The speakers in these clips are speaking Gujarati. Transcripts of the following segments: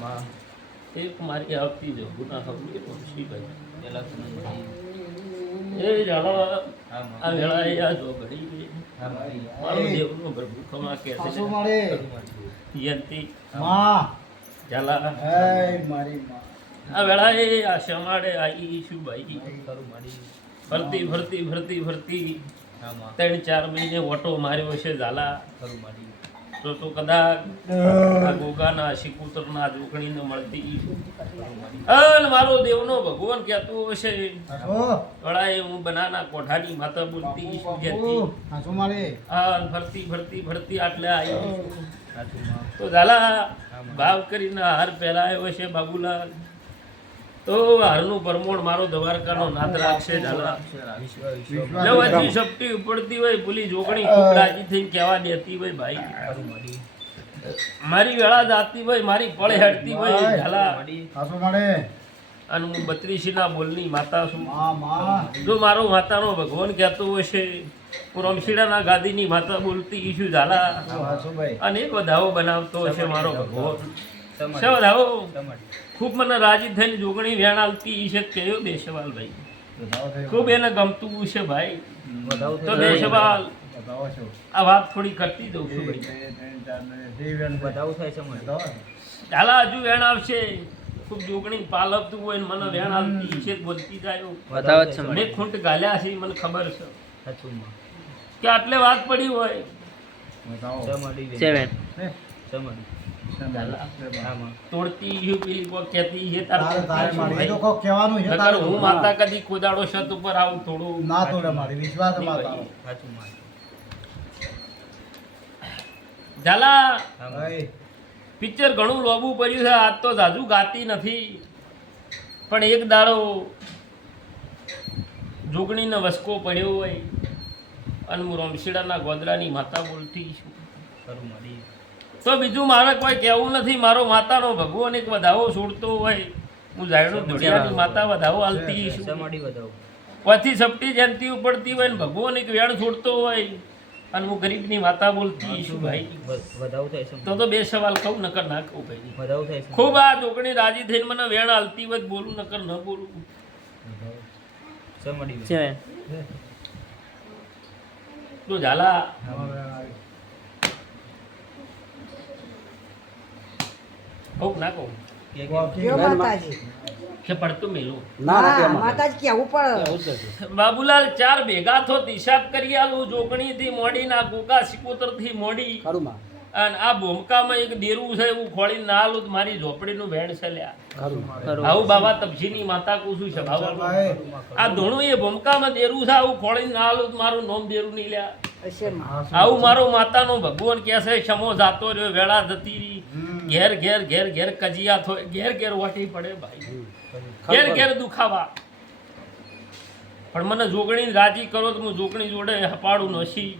માં એક મારી આપી દો ગુના હવલી વંશીભાઈ પેલા તો નહીં મળી. એ હા આ વેળા એ આ જો ઘડી. મારો દેવનો પ્રભુ ખમા કે સાસુ મારે યંતી માં ઝાલા હે મારી માં આ વેળાએ આ શમાડે આઈ શું ભાઈ ખરું મળી. ફરતી ફરતી ફરતી ફરતી હા ત્રણ ચાર મહિને ઓટો માર્યો છે ઝાલા ખરું મળી. તો તો કદાચ આ ગોગાના શિકુતરના જોખણીને મળતી અન મારો દેવનો ભગવાન કહેતો હશે. વળાએ હું બનાના કોઠાની માતા બોલતી મારે? આ ફરતી ફરતી ફરતી આટલે આવી. તો ઝાલા ભાવ કરીને હાર પહેરાયો છે બાબુલાલ. તો હારનું પરમોણ મારો દ્વારકાનો નાથ રાખશે ઝાલા વિશ્વ વિશ્વ જવાથી શક્તિ ઉપડતી હોય ભૂલી જોગણી ખૂબ રાજી થઈને કહેવા દેતી હોય ભાઈ. મારી વેળા જાતી હોય મારી પળે હેડતી હોય ઝાલા. અને હું બત્રીસીના બોલની માતા છું. જો મારો માતાનો ભગવાન કહેતો હશે હું રમશીડાના ગાદીની માતા બોલતી ઈશુ ઝાલા. અને એક વધાવો બનાવતો હશે મારો ભગવાન. છે વધાવો. ખૂબ મને રાજી થઈને જોગણી વેણ આવતી ઈશે કયો દેશવાલ ભાઈ ખૂબ એને ગમતું છે ભાઈ. તો દેશવાલ આ વાત થોડી કરતી દઉં છું ભાઈ. છે. ચાલા હજુ વેણ આવશે. ખૂબ જોગણી પાલવતું હોય ને મને વેણ આવતી ઈશે બોલતી જાય થાય મેં ખૂંટ ગાલ્યા છે મને ખબર છે. કે આટલે વાત પડી હોય. તોડતી પેલી કહેતી તારે મારે એ? કહેવાનું તારે હું માતા કદી છત ઉપર આવું થોડું ના તોડે મારી વિશ્વાસ સાચું. ઝાલા પિક્ચર ઘણું લોબું પડ્યું છે આજ તો જાજુ ગાતી નથી. પણ એક દાડો જોગણીનો વસકો પડ્યો હોય અને હું રોમશીડાના ગોદરાની માતા બોલતી છું. ખરું મળી. તો બીજું મારે કોઈ કહેવું નથી. મારો માતાનો ભગવાન એક વધાવો છોડતો હોય. હું જાણું ધોળિયાની માતા વધાવો હાલતી છું સમળી વધાવો. પછી સપટી જયંતી ઉપડતી હોય ને ભગવાન એક વેણ છોડતો હોય. અને હું ગરીબની માતા બોલતી છું ભાઈ. તો તો બે સવાલ કહું નકર ના કહું ભાઈ. વધાવો થાય સમજ. ખૂબ આ જોગણી રાજી થઈને મને વેણ હાલતી હોય બોલું નકર ન બોલું. તો ઝાલા હા માં. કહું ના કહું કે- કે- જો માતાજી. કે પડતું મેલું. હા માતાજી? કેવું પડે બાબુલાલ ચાર ભેગા થો હિસાબ કરી આલું જોગણી થી મોડી ના ગોગા સિકોતરથી મોડી અને આ ભૂમકામાં એક દેરું છે એવું ખોળી ના આલું મારી ઝોપડીનું ભેણ છે લ્યા. આવું બાબા તપજીની માતા કુશું છે બાબા. આ ધોણું એ ભૂમકામાં દેરું છે આવું ખોળી ના આલું મારું નોમ દેરું નહીં લ્યા. આવું મારો માતાનો ભગવાન કહે છે ક્ષમો જાતો રહ્યો વેળા જતી રહી. ઘેર ઘેર ઘેર ઘેર કજિયા થોય ઘેર ઘેર વાટી પડે ભાઈ. ઘેર ઘેર દુખાવા. પણ મને જોગણી રાજી કરો તો હું જોગણી જોડે હપાડું નસી.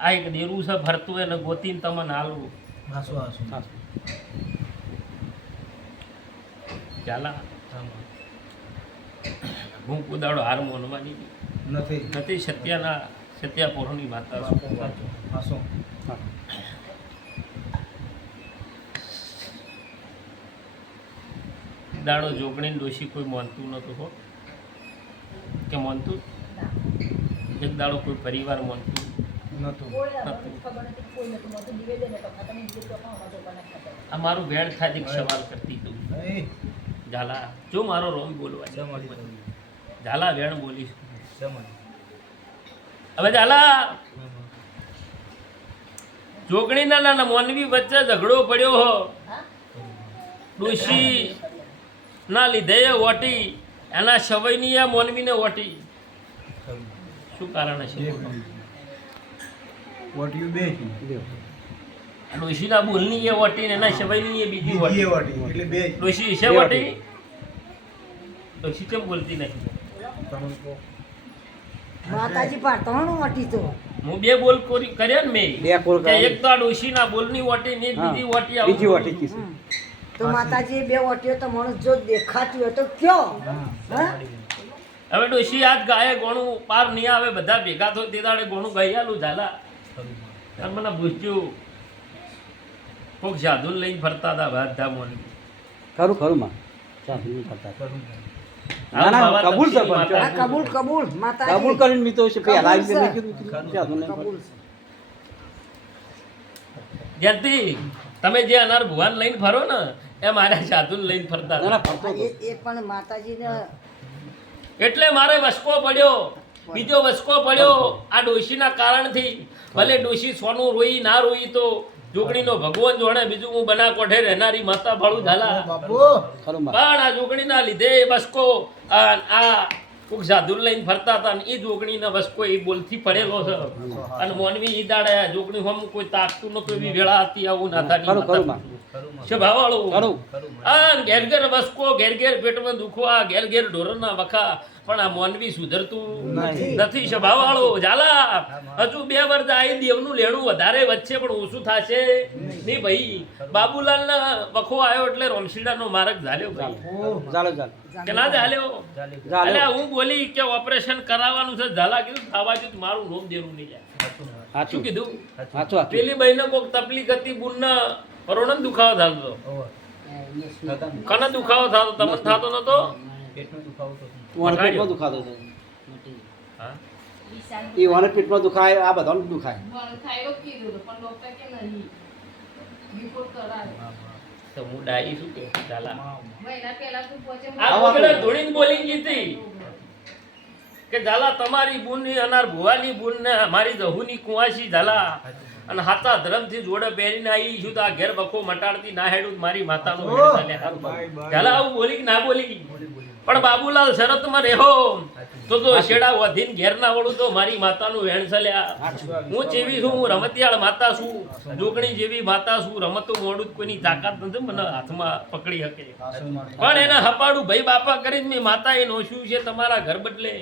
આ એક દેરું છે ભરતું એને ગોતીને તમને હાલવું હાસુ, હાસુ. ચાલા. હા. કુદાડો હાર મોનવાની નથી. નથી સત્યાના સત્યાપોરની માતા. હાસુ. દાડો જોગણીને ડોશી કોઈ માનતું નહોતું હો. કે માનતું? એક દાડો કોઈ પરિવાર માનતું નતું. આ મારું ભેળ ખાધી સવાલ કરતી તું? ઝાલા જો મારો રોમ બોલવા છે. ઝાલા વેણ બોલીશ. હવે ઝાલા જોગણીના નાના મોનવી વચ્ચે ઝઘડો પડ્યો હો? ડોશી ના લીધે એ વટી એના સવયની આ મોલવીને વટી. શું કારણ છે. What you ડોશીના બોલની એ વટી ને એના સવયની એ બીજી વટી. એટલે બે. ડોશી છે વટી. ડોશી કેમ બોલતી નથી. માતાજી પાટણ વટી તો. હું બે બોલ કોરી કર્યા ને મેં. બે બોલ એક તો આ ડોશીના બોલની વટી ને બીજી વટી આવું. બીજી વટી કીધી. તો માતાજી બે ઓટીઓ તો માણસ જો દેખાતી હોય તો કયો? હવે ડોશી આજ ગાય ગોણું પાર નહીં આવે બધા ભેગા તો તે દાડે ગોણું ગાઈ ઝાલા. મને પૂછ્યું કોક જાદુ લઈને ફરતા હતા ભાત ધામ ખરું ખરું માં. જાદુ બાબા કબૂલ છે તપસ્વી પણ માતા. આ કબૂલ કબૂલ. માતાજી. કબૂલ કરીને મેં છે પેલા આવી મેં કીધું કીધું. નહીં કબૂલ કરતા. છે જયંતિ તમે જે અનાર ભુવાન લઈને ફરો ને એ મારા સાધુ લઈને ફરતા. એ પણ માતાજીને એટલે મારે વસકો પડ્યો. બીજો વસકો પડ્યો. આ ડોશીના કારણથી ભલે ડોશી સોનું રોઈ ના રોઈ તો જોગણીનો ભગવાન જોણે બીજું હું બના કોઠે રહેનારી માતા ભાળું ઝાલા. પણ આ જોગણીના લીધે એ વસકો આ કોક સાધુ લઈને ફરતા હતા ને એ જોગણીના વસકો એ બોલથી પડેલો છે. અને મોનવી ઈ દાડે જોગણી હમ કોઈ તાકતું નતું એવી વેળા હતી આવું ના થાય છે ભાવાળું આ ઘેર ઘેર વસકો ઘેર ઘેર પેટમાં દુખવા ઘેર ઘેર ઢોરના વખા. પણ આ મોનવી સુધરતું નથી. સ્વભાવવાળો ઝાલા હજુ બે વર્ષ આ દેવનું લેણું વધારે વચ્ચે પણ ઓછું થશે નહીં. ભાઈ. બાબુલાલના વખો આવ્યો એટલે રોમશીડાનો માર્ગ ઝાલ્યો ભાઈ. કે ના ઝાલ્યો? એટલે હું બોલી કે ઓપરેશન કરાવવાનું છે ઝાલા કીધું થવા જ મારું રોમ દેવું નહીં લે શું કીધું? પેલી બહેને કોઈક તકલીફ હતી બુનના પરોણ દુખાવો થતો કને દુખાવો થતો તમને થતો નતો? પેટનો દુખાવો તો વાને પેટમાં દુખાતો હતો. એ વાને પેટમાં દુખાય આ બધાને દુખાય. માં, માં. તો હું ડાઈ શું કે ઝાલા આ. વગડે ધોળીને બોલી ગઈ કે ઝાલા તમારી બુનની અનાર ભુવાની બુનને અમારી જહુની કુંવાસી ઝાલા. અને હાથા ધર્મથી જોડે પહેરીને આવી છું તો આ ઘેર બખો મટાડતી ના હેડું મારી માતાનું. ઝાલા આવું બોલી કે ના બોલી. પણ બાબુલાલ શરતમાં રહેવો તો તો શેડા વધીને ઘેર ના વળું તો મારી માતાનું વેણ ચલ્યા હું જેવી છું હું રમતિયાળ માતા છું. જોગણી જેવી માતા છું. રમતું મોડું કોઈની તાકાત નથી મને હાથમાં પકડી શકે. પણ એને હપાડું ભાઈ બાપા કરીને મેં માતા એ નોશ્યું છે તમારા ઘર બદલે.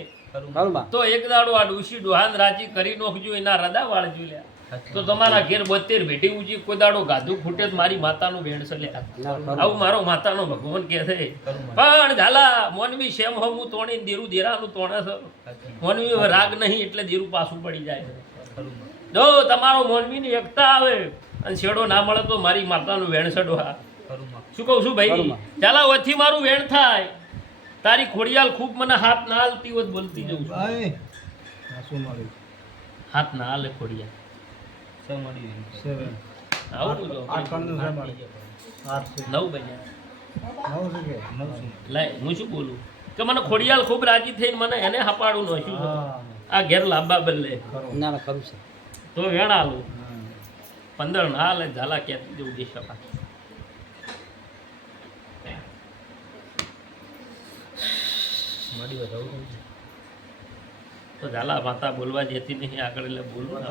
તો એક દાડો આ ડોશી ડોહાન રાજી કરી નોખજો એના રદા વાળજો લ્યા. તો તમારા ઘેર બોતેર ભેટી ઉજી કોઈ દાડો ગાધું ખૂટે મારી માતાનું વેણ લ્યા. આવું મારો માતાનો ભગવાન કહે છે. પણ ઝાલા મોનવી શેમ હો હું તોણી દેરું દેરાનું તોણે છે. મોનવી રાગ નહીં એટલે દેરું પાછું પડી જાય છે. જો તમારો મોનવીની એકતા આવે અને છેડો ના મળે તો મારી માતાનું વેણ છડો હા. શું કહું છું ભાઈ. ચાલા વચ્ચે મારું વેણ થાય. તારી ખોડિયાલ ખૂબ મને હાથ ના હાલતી હોત બોલતી જઉં છું. ભાઈ સાસુ મારી. હાથ ના હાલે ખોડિયાલ. સ મળી આવું તો આઠ કણનું આઠ નવ બન્યા નવ છે કે? નવ શું? લાય હું શું બોલું? કે મને ખોડિયાલ ખૂબ રાજી થઈને મને એને હપાડું નોખ્યું આ ઘેર લાંબા બદલે. ખરું. ના ના ખરું છે. તો વેણ હા. પંદર ના હાલે ઝાલા ક્યાંથી જેવું દેશ આપા મળી વધાવું. તો ઝાલા માતા બોલવા જતી નહીં આગળ એટલે બોલવું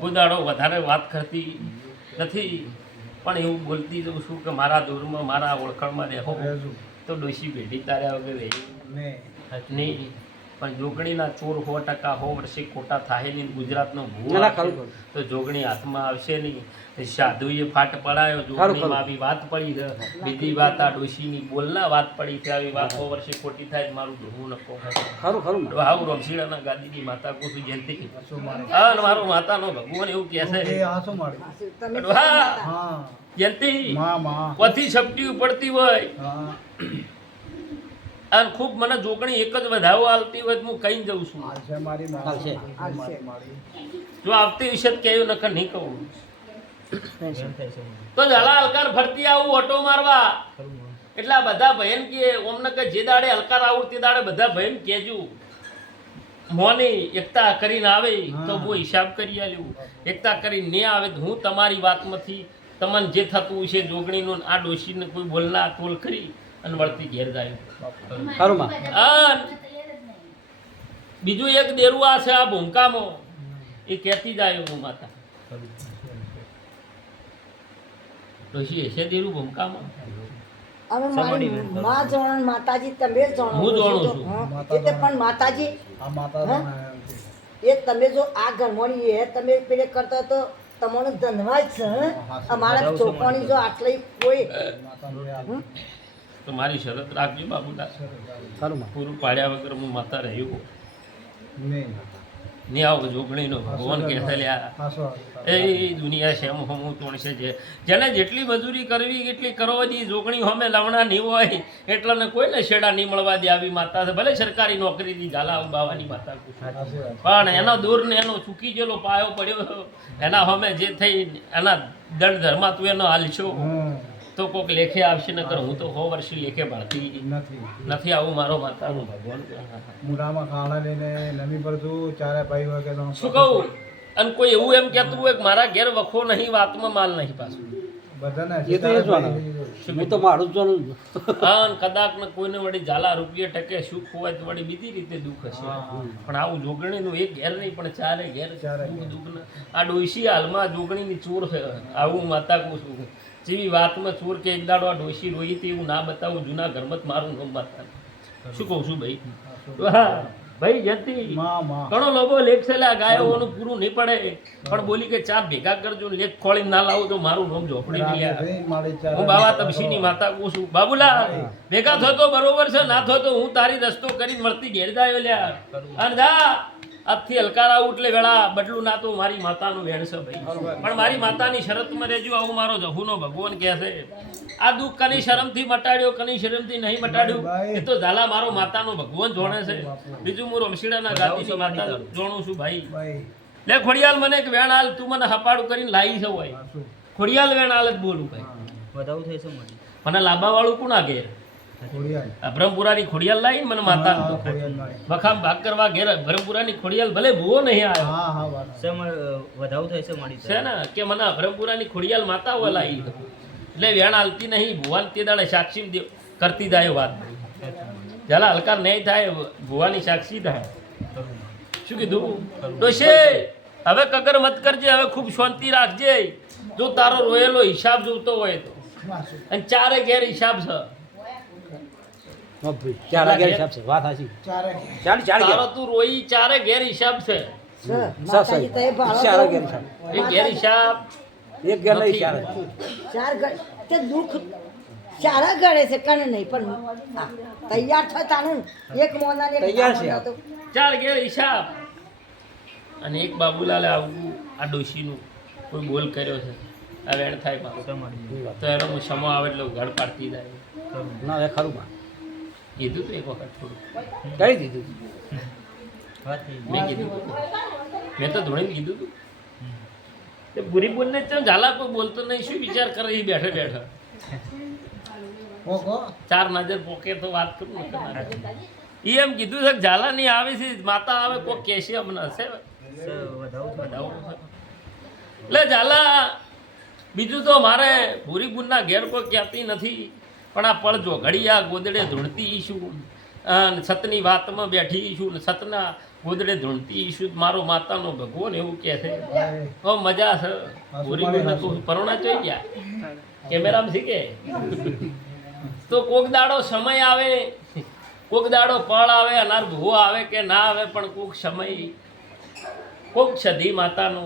કુદાડો વધારે વાત કરતી નથી પણ એવું બોલતી જઉં છું કે મારા દૂરમાં મારા ઓળખાણમાં રહેવું. તો ડોશી ભેટી તાર્યા વગર રહી નહીં. પણ જોગણીના ચોર સો ટકા હો વર્ષે ખોટા થાય નહીં ગુજરાતનો ભૂ. તો જોગણી હાથમાં આવશે નહીં સાધુએ ફાટ પડાયો. જોગણીમાં આવી વાત પડી છે બીજી વાત આ ડોશીની બોલના વાત પડી છે આવી વાત સો વર્ષે ખોટી થાય મારું ધોવું નકો ખરું ખરું આવું રમશીડાના ગાદીની માતા કોશું જયંતિ. હા મારો માતાનો ભગવાન એવું કહે છે જયંતિ હા. હા. પથી છપટી પડતી હોય હા. અને ખૂબ મને જોગણી એક જ વધારો આવતી હોય હું કઈ જઉં છું આ છે મારી માં. હાલશે. આ મારી મારી. જો આવતી વિશે જ કહ્યું નકર નહીં કહું. તો જલા હલકાર ફરતી આવું ઓટો મારવા એટલે આ બધા ભયન કે ઓમને કે જે દાડે હલકાર આવું તે દાડે બધા ભયન કેજુ મોની એકતા કરીને આવે તો હું હિસાબ કરી આલ્યું એકતા કરીને નહીં આવે તો હું તમારી વાતમાંથી તમને જે થતું છે જોગણીનું ને આ ડોશીને કોઈ બોલના તોલ કરી અને વળતી ઘેર જાય. ખરું માં બીજું એક દેરું આ છે આ ભૂમકામાં. એ કહેતી જાય હું માતા. ડોશી હશે દેરું ભૂમકામાં? અમે મારી માં જાણો માતાજી તમે જાણો હું જાણું છું. એટલે પણ માતાજી આ માતા હા? તમે એ તમે જો આ એ તમે પેલે કરતા તો તમારો ધનવાદ છે? અમારા ચોપાની જો આટલી કોઈ? તો મારી શરત રાખજો બાબુલા પૂરું પાડ્યા વગર હું માતા રહ્યું નહીં. આવો જોગણીનો. ભગવાન કે લ્યા એ દુનિયા છે એમ હમું તોણ છે જે. જેને જેટલી મજૂરી કરવી એટલી કરવા દી. જોગણી હમે લાવણા નહીં હોય. એટલાને કોઈને શેડા નહીં મળવા દે આવી માતા. છે ભલે સરકારી નોકરીની ઝાલા બાવાની માતા પણ એનો દૂર ને એનો ચૂકી ગયેલો પાયો પડ્યો. એના હમે જે થઈ એના દંડ ધર્મા તું એનો હાલશો હમ. તો કોક લેખે આવશે નકર હું તો સો વર્ષથી લેખે ભણતી નથી. નથી આવું મારો માતાનું ભગવાન. મુઢામાં ખાણા લઈને નમી પડતું ચારે ભાઈ વગર શું કહું? અને કોઈ એવું એમ કહેતું હોય કે મારા ઘેર વખો નહીં વાતમાં માલ નહીં પાછું. બધાને એ તો એ જ વાળા. હું તો મારું જ જોવાનું હા અને કદાચ ને કોઈને વળી ઝાલા રૂપિયા ટકે સુખ હોય તો વળી બીજી રીતે દુઃખ હશે. પણ આવું જોગણીનું એક ઘેર નહીં પણ ચારે ઘેર ચારે દુઃખ આ ડોશી હાલમાં જોગણીની ચોર છે. આવું માતા કહું છું. જેવી વાતમાં ચોર કે એક દાડો આ ડોશી રોઈ ના બતાવું જૂના ઘરમાં મારું નામ માતા શું કહું છું ભાઈ? હા ભાઈ જતી. ઘણો લોકો લેખ છે ગાયોનું પૂરું નહીં પડે. પણ બોલી કે ચા ભેગા કરજો લેખ ખોળી ના લાવો તો મારું નામ ઝોપડી નહીં હું બાબા તપસીની માતા કહું છું. બાબુલા ભેગા થતો બરોબર છે ના થતો હું તારી રસ્તો કરીને મળતી ઘેર જાય લ્યા. અને જા. આજથી હલકારા ઉઠલે વેળા બદલું ના તો મારી માતાનું વેણ છે ભાઈ. પણ મારી માતાની શરતમાં રહેજો આવું મારો જહુનો ભગવાન કહે છે. આ દુઃખ કની શરમથી મટાડ્યો કની શરમથી નહીં મટાડ્યું એ તો ઝાલા મારો માતાનો ભગવાન જોણે છે. બીજું હું રમશીડાના ગાદીની માતા જોણું છું ભાઈ. લે ખોડિયાલ મને એક વેણ હાલ તું મને હપાડું કરીને લાવી છે હોય ખોડિયાલ વેણ હાલ જ બોલું ભાઈ. વધાવું થઈ છે મને લાંબા વાળું કોણ આ ઘેર? ખોડિયાલ. આ બ્રહ્મપુરાની ખોડિયાલ લાવી મને માતા. વખામ ભાગ કરવા ઘેર બ્રહ્મપુરાની ખોડિયાલ ભલે ભૂવો નહીં આવ્યો. હા હા વાત છે. વધાવું થાય છે મારી છે ને કે મને બ્રહ્મપુરાની ખોડિયાલ માતા હોય લાવી. એટલે વેણ હાલતી નહીં ભુવાન તે દાડે સાક્ષી કરતી જાય વાત. જલા હલકાર નહીં થાય ભુવાની સાક્ષી થાય. શું કીધું? ડોશે હવે કગર મત કરજે હવે ખૂબ શાંતિ રાખજે. જો તારો રોયેલો હિસાબ જોતો હોય તો. અને ચારે ઘેર હિસાબ છે. ચાર હિસાબ છે વાત સાચી. ચાર ચાર તારો તું રોઈ ચારે ઘેર હિસાબ છે. સર, માતાજી તો એ ભાળો ચાર તો- હિસાબ. એ ઘેર હિસાબ. એક ઘેર નહીં ચાર ચાર ગણ તે દુઃખ ચારા ગણે છે કણ નહીં પણ તૈયાર થતા એક મોના ને એક તૈયાર છે ચાર ઘેર હિસાબ. અને એક બાબુલાલે આવું આ ડોશીનું કોઈ બોલ કર્યો છે. આ વેણ થાય તો એનો સમો આવે એટલે ઘડ પાડતી જાય. ના એ ખરું માં કીધું તું એક વખત થોડું. કરી દીધું મેં કીધું તું. મેં તો ધોળીને કીધું તું. તે બુરી બોલને ચમ ઝાલા કોઈ બોલતો નહીં શું વિચાર કરે એ બેઠે બેઠે? ચાર નજર પોકે તો વાત કરું ને એ એમ કીધું છે કે ઝાલા નહીં આવે છે માતા આવે કોઈ કહેશે અમને હશે? એટલે ઝાલા બીજું તો મારે ભૂરી બુનના ઘેર કોઈ કહેતી નથી. પણ આ પડજો ઘડિયા ગોદડે ધૂણતી ઈશું સતની વાતમાં બેઠી ઈશું સતના ગોદડે ધૂણતી ઈશું મારો માતાનો ભગવાન એવું કહે છે. હો મજા છે. બુનને પરોણા જોઈ ગયા? કેમેરામાં શીખે? તો કોક દાડો સમય આવે કોક દાડો પળ આવે અનાર ભૂવો આવે કે ના આવે પણ કોક સમય કોક સધી માતાનો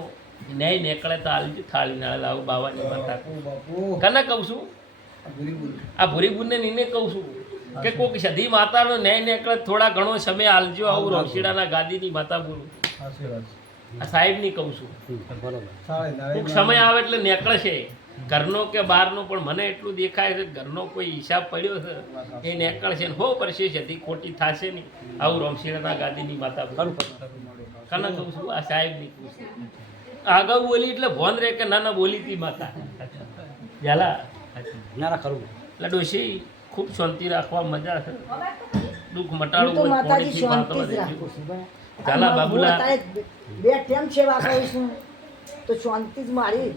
ન્યાય નીકળે તો આલજી થાળી ના લાવું બાવાની માતા. કને કહું છું? ગુરી ગુરી. આ ભૂરી બુનને નીને કહું છું કે કોઈક સધી માતાનો ન્યાય નીકળે થોડા ઘણો સમય આલજો આવું રોક્ષીડાના ગાદીની માતા બોલું. આ સાહેબની કહું છું. કોક સમય આવે એટલે નીકળશે ઘરનો કે બહારનો પણ મને એટલું દેખાય છે ઘરનો કોઈ હિસાબ પડ્યો છે એ નીકળશે ને હો પરશે જતી ખોટી થશે નહીં. આવું રોમશીરાના ગાદીની માતા બોલે. કને કહું છું આ સાહેબની કહું છું. આગળ બોલી એટલે ભોન રે કે ના ના બોલી હતી માતા. ઝાલા ના ના ખરું. એટલે ડોશી ખૂબ શાંતિ રાખવા મજા છે. દુઃખ મટાડવું તો હોય માતાજી શાંતિ જ રાખું છું. ચાલા બાબુલા. બે ટેમ સેવા કરું છું. તો શાંતિ જ મારી.